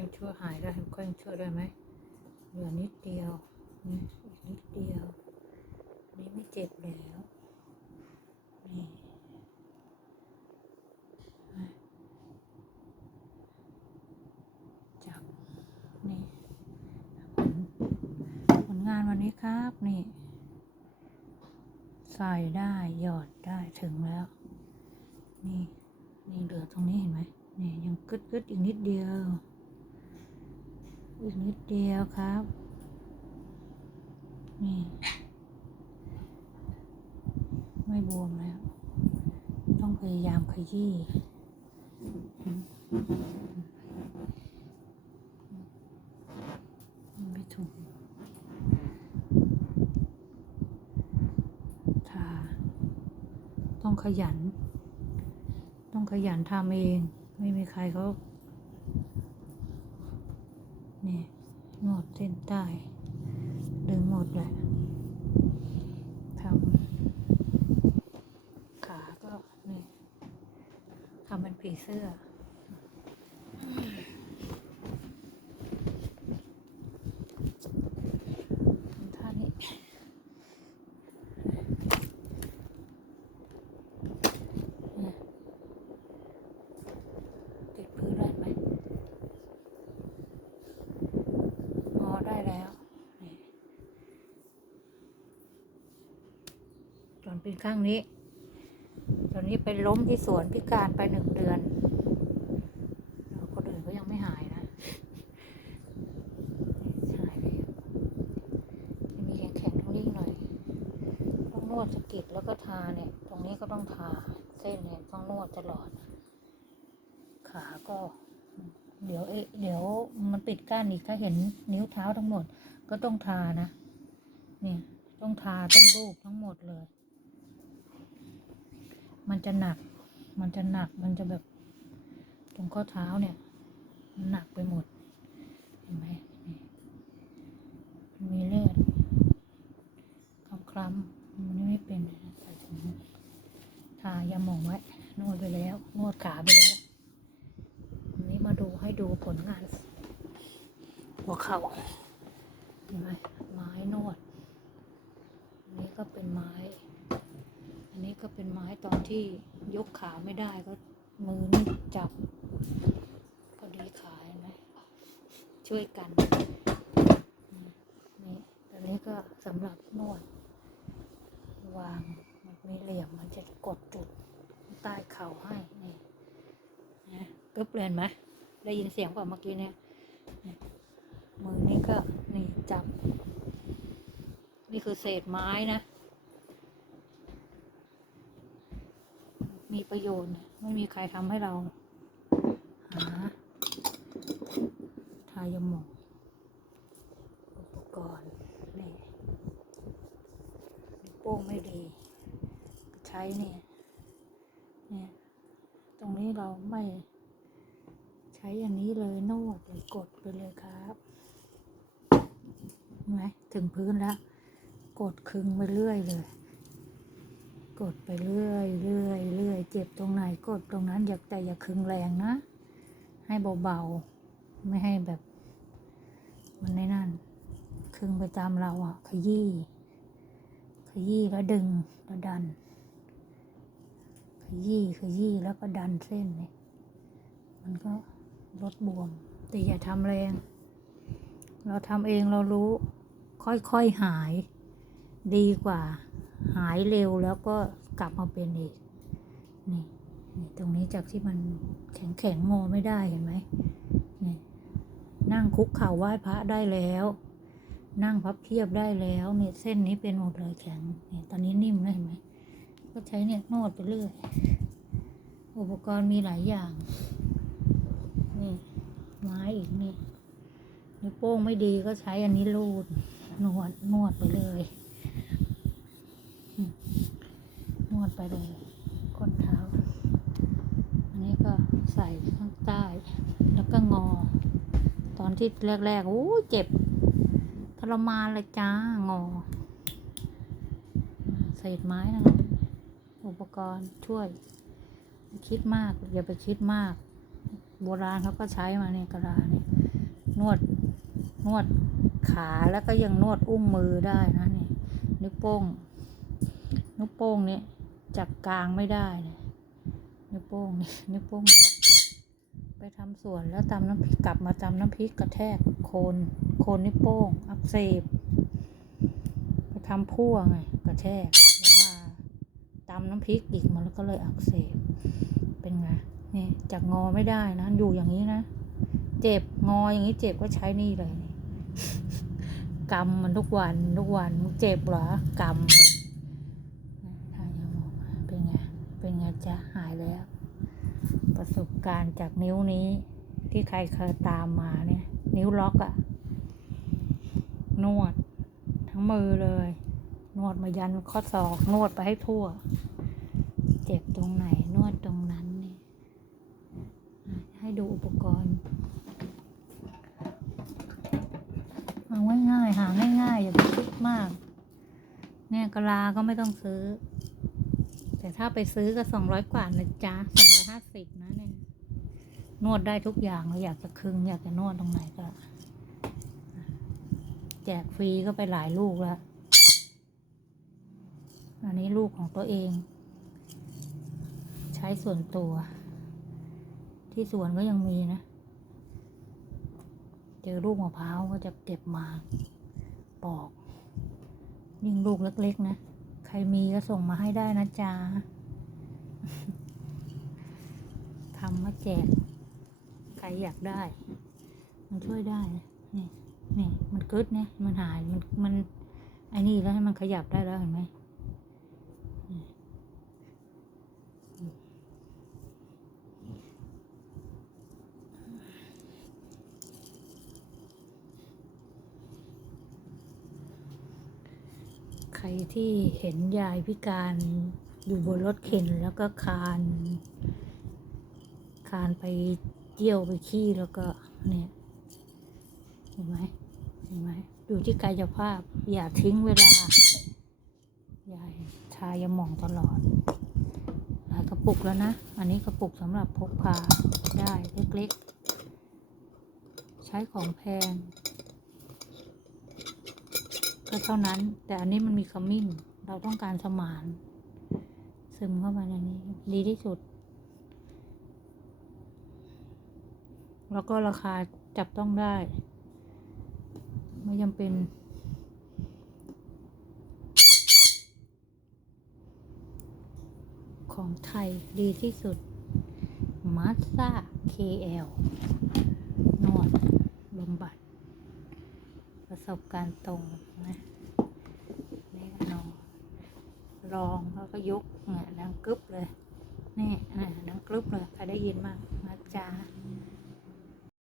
อยชั่วหายได้ค่อยชั่วได้ไหมเหลือนิดเดียวนี่อีกนิดเดียวนี่ไม่เจ็บแล้วนี่จับนี่ผลผลงานวันนี้ครับนี่ใส่ได้หยอดได้ถึงแล้ว นี่นี่เหลือตรงนี้เห็นไหมนี่ยังกึดกึดอีกนิดเดียว อีกนิดเดียวครับ นี่ ไม่บวมแล้ว ต้องพยายามขยี้ไม่ถูกทาต้องขยัน ต้องขยันทำเอง ไม่มีใครเขาเนี่ยนวดเส้นใต้ ดึงหมดเลยทำขาก็นี่ทำเป็นผีเสื้อ ท่านี้เนี่ยติดพื้นได้ไหมพอได้แล้วนี่จน เป็นข้างนี้ ตอนนี้ไปล้มที่สวนพิการไปหนึ่งเดือนคนอื่นก็ยังไม่หายนะหายไปยังมีแข็งแข็งๆตรงนี้หน่อยต้องนวดสะกิดแล้วก็ทาเนี่ย ตรงนี้ก็ต้องทาเส้นเนี่ยต้องนวดตลอด ขาก็เดี๋ยวเอเดี๋ยวมันปิดก้านอีกถ้าเห็นนิ้วเท้าทั้งหมดก็ต้องทานะ เนี่ย ต้องทาต้องรูปทั้งหมดเลย มันจะหนัก มันจะหนัก มันจะแบบตรงข้อเท้าเนี่ย มันหนักไปหมด เห็นไหมนี่มันมีเลือดคล้ำๆมันไม่เป็นใส่ถุงทายาหมองไว้นวดไปแล้วนวดขาไปแล้วอันนี้มาดูให้ดูผลงาน หัวเข่าเห็นไหมไม้นวด อันนี้ก็เป็นไม้ นี้ก็เป็นไม้ตอนที่ยกขาไม่ได้ก็มือนี่จับ พอดีขาเห็นไหมช่วยกัน นี่อันนี้ก็สำหรับนวด วางมันมีเหลี่ยมมันจะกดจุดใต้เข่าให้นี่นะกึ๊บเลยเห็นไหมได้ยินเสียงเปล่าเมื่อกี้เนี่ยมือนี้ก็นี่จับ นี่คือเศษไม้นะ มีประโยชน์ไม่มีใครทำให้เราหาทายมองอุปกรณ์นี่โป้งไม่ดี ใช้เนี่ยเนี่ย ตรงนี้เราไม่ ใช้อย่างนี้เลยนวดเลยกดไปเลยครับเห็นไหมถึงพื้นแล้ว กดคึงไปเรื่อยเลย กดไปเรื่อยเรื่อยเรื่อยเจ็บตรงไหนกดตรงนั้นอย่าแต่อย่าคึงแรงนะ ให้เบาๆ ไม่ให้แบบ มันในนั่น คึงไปตามเราอะขยี้ ขยี้แล้วดึงแล้วดัน ขยี้ขยี้แล้วก็ดันเส้นเนี่ยมันก็ลดบวม แต่อย่าทำแรง เราทำเองเรารู้ ค่อยๆหาย ดีกว่า หายเร็วแล้วก็กลับมาเป็นอีกนี่นี่ตรงนี้จากที่มันแข็งแข็งงอไม่ได้เห็นไหมนี่นั่งคุกเข่าไหว้พระได้แล้ว นั่งพับเพียบได้แล้วเนี่ยเส้นนี้เป็นหมดเลยแข็งเนี่ยตอนนี้นิ่มแล้วเห็นไหมก็ใช้เนี่ยนวดไปเรื่อยอุปกรณ์มีหลายอย่างนี่ไม้อีกนี่นิ้วโป้งไม่ดีก็ใช้อันนี้ลูดนวดนวดไปเลย นไปเลยก้นเท้า อันนี้ก็ใส่ข้างใต้ แล้วก็งอ ตอนที่แรกๆโอ้เจ็บทรมานเลยจ้างอ เศษไม้นะอุปกรณ์ช่วย คิดมาก อย่าไปคิดมาก โบราณเขาก็ใช้มาเนี่ยกระลาเนี่ยนวดนวดขาแล้วก็ยังนวดอุ้งมือได้นะนี่นิ้วโป้งนิ้วโป้งเนี่ย จับกลางไม่ได้เนี่ยนิ้วโป้งนี่นิ้วโป้งล็อกไปทำสวนแล้วตำน้ำพริกกลับมาตำน้ำพริกกระแทกโคนโคนนิ้วโป้ง อักเสบไปทำพั่วไงกระแทกแล้วมาตำน้ำพริกอีกมันก็เลยอักเสบเป็นไงนี่จากงอไม่ได้นะ อยู่อย่างนี้นะ เจ็บงออย่างนี้เจ็บก็ใช้นี่เลยนี่กำมันทุกวันทุกวันมึงเจ็บเหรอกำมันะทายาหมองมาเป็นไง เป็นไง จะหายแล้ว ประสบการณ์จากนิ้วนี้ ที่ใครเคยตามมาเนี่ย นิ้วล็อกอะนวด ทั้งมือเลย นวดมายันข้อศอกนวดไปให้ทั่ว เจ็บตรงไหนนวดตรงนั้นนี่ให้ดูอุปกรณ์เอาง่ายๆหาง่ายๆอย่าไปคิดมาก เนี่ยกะลาก็ไม่ต้องซื้อ ถ้าไปซื้อก็สองร้อยกว่านะจ๊ะสองร้อยห้าสิบนะเนี่ย นวดได้ทุกอย่างเราอยากจะคึงอยากจะนวดตรงไหนก็ แจกฟรีก็ไปหลายลูกแล้ว อันนี้ลูกของตัวเอง ใช้ส่วนตัว ที่สวนก็ยังมีนะ เจอลูกมะพร้าวก็จะเก็บมาปอก ยิ่งลูกเล็ก ๆ นะ ใครมีก็ส่งมาให้ได้นะจ๊ะทำมาแจก ใครอยากได้ มันช่วยได้นี่นี่มันกึดเนี่ยมันหาย มัน มัน ไอ้นี่แล้วให้มันขยับได้แล้วเห็นไหม ใครที่เห็นยายพิการอยู่บนรถเข็นแล้วก็คาน คานไปเที่ยวไปขี้แล้วก็เนี่ยเห็นไหมเห็นไหมอยู่ที่กายภาพ อย่าทิ้งเวลายายทายาหมองตลอดลกระปุกแล้วนะ อันนี้กระปุกสำหรับพกพาได้เล็กๆ ใช้ของแพง ก็เท่านั้น แต่อันนี้มันมีขมิ้น เราต้องการสมาน ซึมเข้าไปในนี้ ดีที่สุด แล้วก็ราคาจับต้องได้ ไม่จำเป็น ของไทยดีที่สุดมาสซา KL นวดบำบัด ประสบการณ์ตรงนะนี่นอนลองแล้วก็ยกเนี่ยดังกึบเลยนี่นะดังกึบเลยใครได้ยินมากนะจ๊ะ